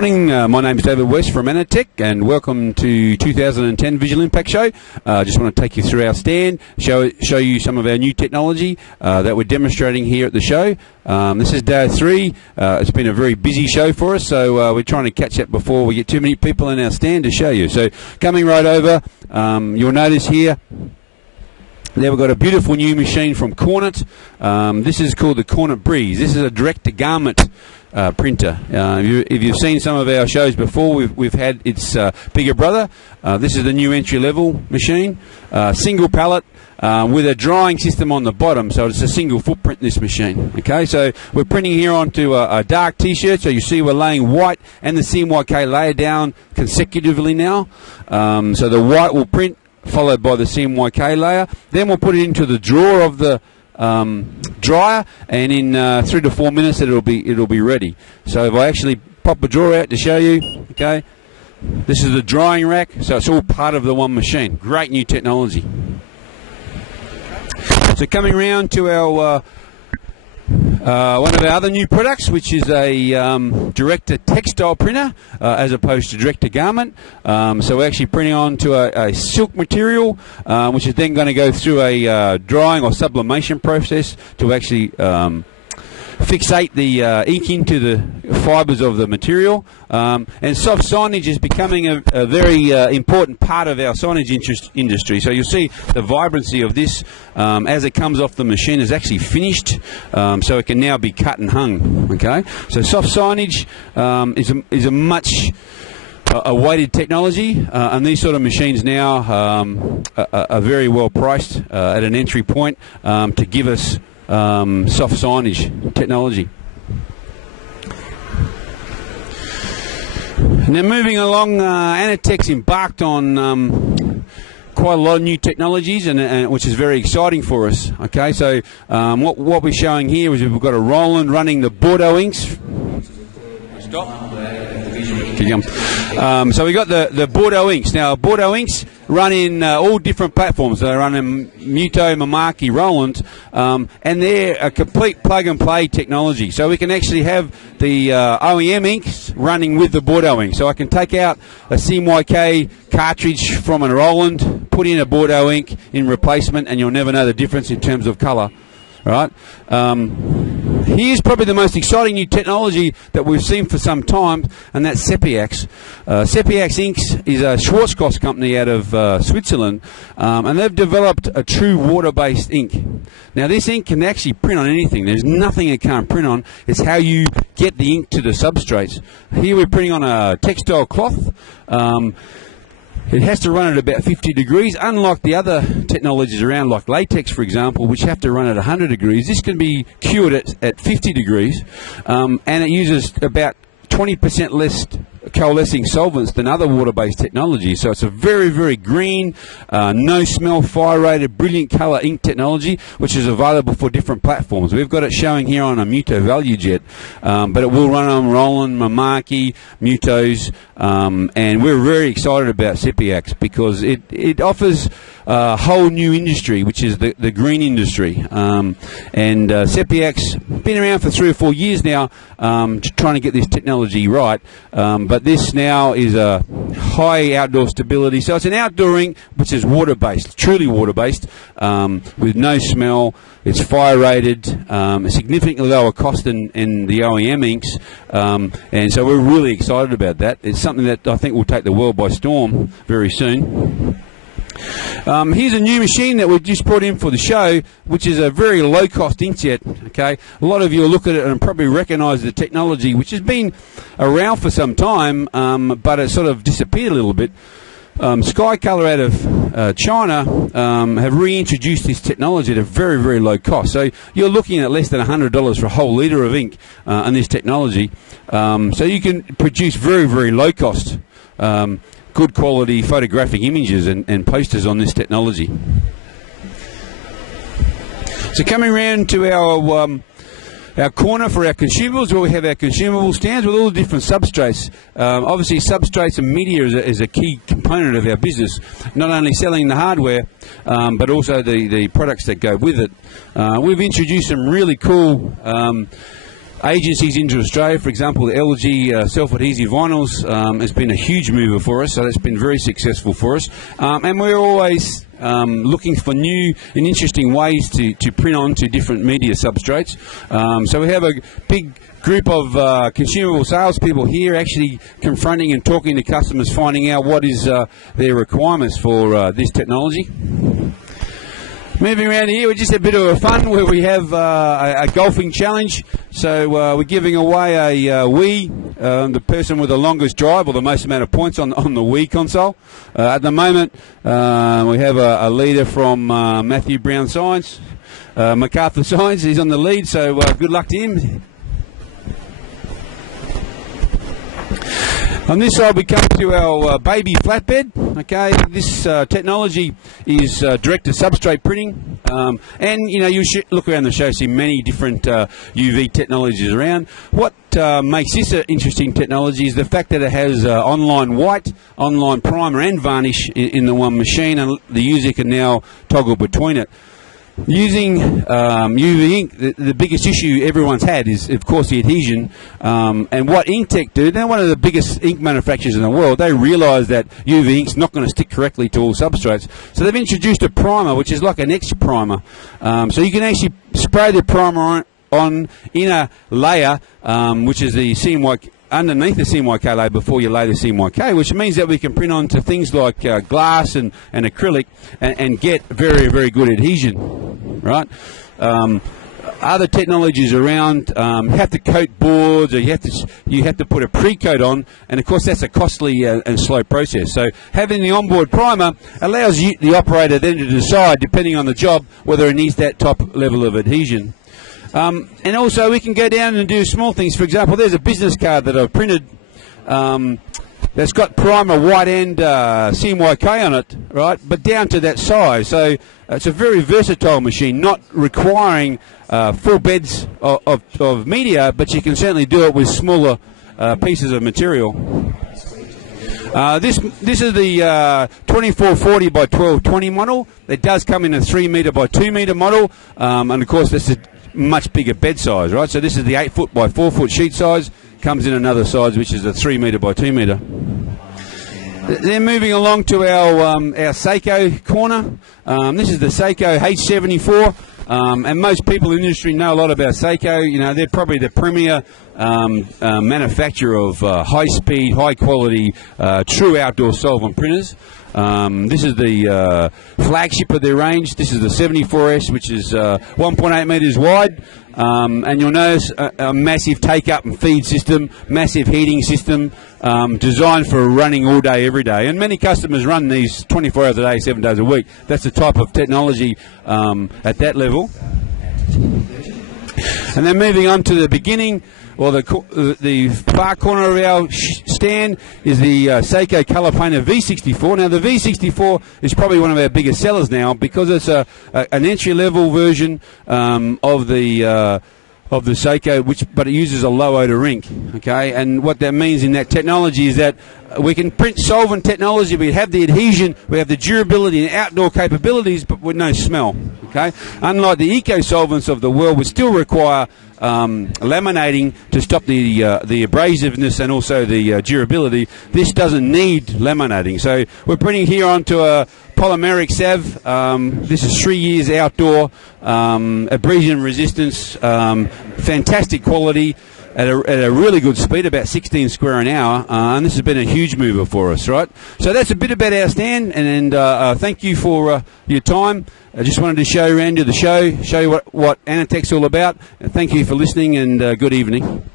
Morning, my name is David West from Anitech, and welcome to 2010 Visual Impact Show. Just want to take you through our stand, show you some of our new technology that we're demonstrating here at the show. This is day 3. It's been a very busy show for us, so we're trying to catch up before we get too many people in our stand to show you. So coming right over, you'll notice here, there we've got a beautiful new machine from Cornet. This is called the Cornet Breeze. This is a direct-to-garment printer. If you've seen some of our shows before, we've had its bigger brother. This is the new entry-level machine, single pallet with a drying system on the bottom, so it's a single footprint, this machine. Okay, so we're printing here onto a dark t-shirt, so you see we're laying white and the CMYK layer down consecutively now. So the white will print, followed by the CMYK layer. Then we'll put it into the drawer of the dryer, and in 3 to 4 minutes it'll be ready. So if I actually pop a drawer out to show you, okay, this is the drying rack, so it's all part of the one machine. Great new technology. So coming round to our one of our other new products, which is a direct-to-textile printer as opposed to direct-to-garment. So we're actually printing onto a silk material, which is then going to go through a drying or sublimation process to actually fixate the ink into the fibres of the material. And soft signage is becoming a very important part of our signage industry. So you'll see the vibrancy of this as it comes off the machine is actually finished, so it can now be cut and hung. Okay, so soft signage is a much awaited technology, and these sort of machines now are very well priced at an entry point to give us soft signage technology. Now moving along, Anitech's embarked on quite a lot of new technologies, and which is very exciting for us. Okay, so what we're showing here is we've got a Roland running the Bordeaux inks. Stop. So we got the Bordeaux inks. Now Bordeaux inks run in all different platforms. They run in Muto, Mamaki, Roland, and they're a complete plug-and-play technology. So we can actually have the OEM inks running with the Bordeaux ink. So I can take out a CMYK cartridge from a Roland, put in a Bordeaux ink in replacement, and you'll never know the difference in terms of colour. Right. Here's probably the most exciting new technology that we've seen for some time, and that's Sepiax. Sepiax Inks is a Schwarzkopf company out of Switzerland, and they've developed a true water-based ink. Now this ink can actually print on anything. There's nothing it can't print on. It's how you get the ink to the substrates. Here we're printing on a textile cloth. It has to run at about 50 degrees, unlike the other technologies around, like latex, for example, which have to run at 100 degrees. This can be cured at 50 degrees, and it uses about 20% less coalescing solvents than other water-based technologies. So it's a very, very green, no-smell, fire-rated, brilliant colour ink technology, which is available for different platforms. We've got it showing here on a Muto ValueJet, but it will run on Roland, Mamaki, Mutos, and we're very excited about Sepiax because it offers a whole new industry, which is the green industry. And Sepiax been around for 3 or 4 years now, trying to get this technology right. But this now is a high outdoor stability. So it's an outdoor ink which is water-based, truly water-based, with no smell. It's fire-rated, significantly lower cost than the OEM inks, and so we're really excited about that. It's something that I think will take the world by storm very soon. Here's a new machine that we've just brought in for the show, which is a very low-cost inkjet. Okay, a lot of you will look at it and probably recognise the technology, which has been around for some time, but it sort of disappeared a little bit. Sky Color out of China have reintroduced this technology at a very, very low cost. So you're looking at less than $100 for a whole litre of ink on this technology. So you can produce very, very low cost good quality photographic images and posters on this technology. So coming around to our corner for our consumables, where we have our consumable stands with all the different substrates. Obviously substrates and media is a key component of our business, not only selling the hardware but also the products that go with it. We've introduced some really cool agencies into Australia. For example, the LG self-adhesive vinyls has been a huge mover for us, so that's been very successful for us. And we're always looking for new and interesting ways to print onto different media substrates. So we have a big group of consumable salespeople here actually confronting and talking to customers, finding out what is their requirements for this technology. Moving around here, we just have a bit of a fun where we have a golfing challenge. So we're giving away a VIIE, the person with the longest drive or the most amount of points on the VIIE console. At the moment, we have a leader from Matthew Brown Science, MacArthur Science. He's on the lead, so good luck to him. On this side we come to our baby flatbed. Okay, this technology is direct to substrate printing, and you know, you should look around the show, see many different UV technologies around. What makes this an interesting technology is the fact that it has online white, online primer and varnish in the one machine, and the user can now toggle between it. Using UV ink, the biggest issue everyone's had is, of course, the adhesion. And what Anitech do, they're one of the biggest ink manufacturers in the world. They realise that UV ink's not going to stick correctly to all substrates. So they've introduced a primer, which is like an X primer. So you can actually spray the primer on in a layer, which is the CMYK, underneath the CMYK layer before you lay the CMYK, which means that we can print onto things like glass and acrylic and get very, very good adhesion, right? Other technologies around have to coat boards, or you have to put a pre-coat on, and of course that's a costly and slow process. So having the onboard primer allows the operator then to decide, depending on the job, whether it needs that top level of adhesion. And also we can go down and do small things. For example, there's a business card that I've printed that's got primer white and CMYK on it, right, but down to that size. So it's a very versatile machine, not requiring full beds of media, but you can certainly do it with smaller pieces of material. This is the 2440 by 1220 model. It does come in a 3 metre by 2 metre model, and of course this is much bigger bed size, right? So this is the 8 foot by 4 foot sheet size, comes in another size which is a 3 metre by 2 metre. Then moving along to our Seiko corner. This is the Seiko H74, and most people in the industry know a lot about Seiko. You know, they're probably the premier manufacturer of high-speed, high-quality, true outdoor solvent printers. This is the flagship of their range. This is the 74S, which is 1.8 metres wide, and you'll notice a massive take-up and feed system, massive heating system, designed for running all day, every day. And many customers run these 24 hours a day, 7 days a week. That's the type of technology at that level. And then moving on to the beginning, or the far corner of our stand, is the Seiko Color Painter V64. Now the V64 is probably one of our biggest sellers now because it's an entry-level version of the Seiko, but it uses a low odor ink. Okay, and what that means in that technology is that we can print solvent technology. We have the adhesion, we have the durability and outdoor capabilities, but with no smell. Okay, unlike the eco solvents of the world, which still require laminating to stop the abrasiveness and also the durability. This doesn't need laminating. So we're printing here onto a polymeric salve. This is 3 years outdoor, abrasion resistance, fantastic quality at a really good speed, about 16 square an hour, and this has been a huge mover for us, right? So that's a bit about our stand, and thank you for your time. I just wanted to show you around to the show you what Anitech's all about. Thank you for listening, and good evening.